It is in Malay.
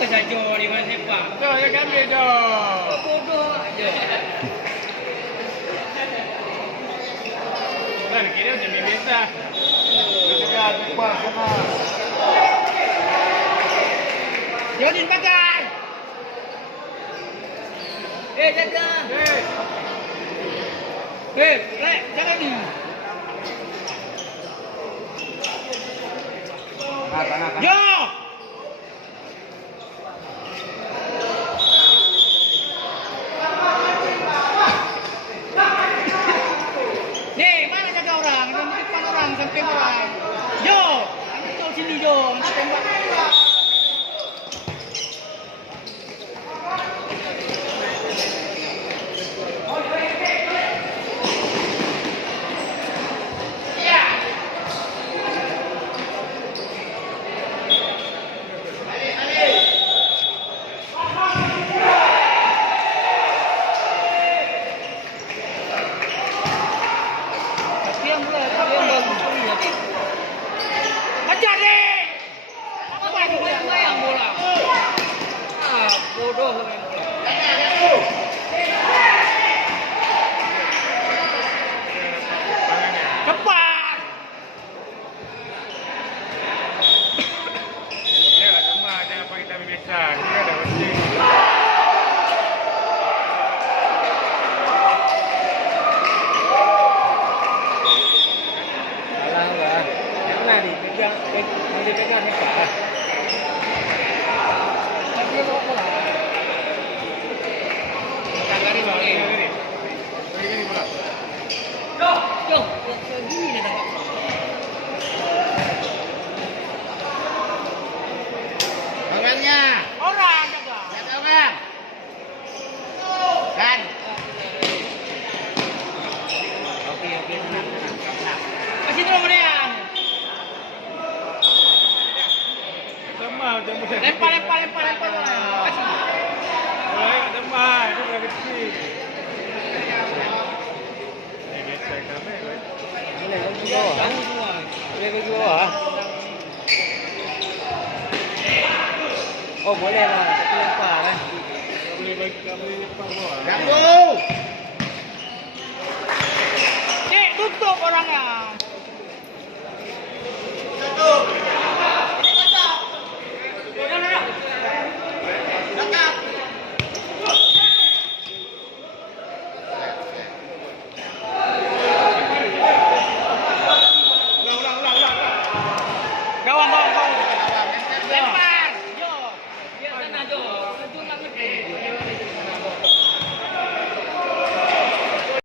saja di mana sepak. Dah, jangan ambil dah. Bodoh aja. Kan kira macam biasa. Ya, cepat sana. Jodin pakai. Jaga. Lek, jangan ni. Tengah. Yo. Nih, mana jaga orang? Ada di depan orang sampai orang. Yo, ambil kau sini Jo, nanti tembak. Ajar deh. Apa itu yang bola? Bodoh main bola. Cepat. Ya, cuma jangan pakai tapi biasa. Ini ada penting. Nanti pegang sepak. Tapi dia bawa bola. Kagari balik. Ini bola. Yo, gini dah tangkap. Orangnya. Orang jaga. Jaga orang. Kan. Oke, tenang. Kasih dulu Marian. Sama, jangan boleh. Lempar. Kasih. Ayo, demai. Itu dah kecil. Ini biasa kami. Boleh bagi bawah. Kamu semua. Boleh bagi bawah. Oh boleh lah, tapi lempar kan. Boleh bagi kami depan bawah. Ganggu. Dik, tutup orangnya. Gawang. Lempar. Jo. Biar sana Jo.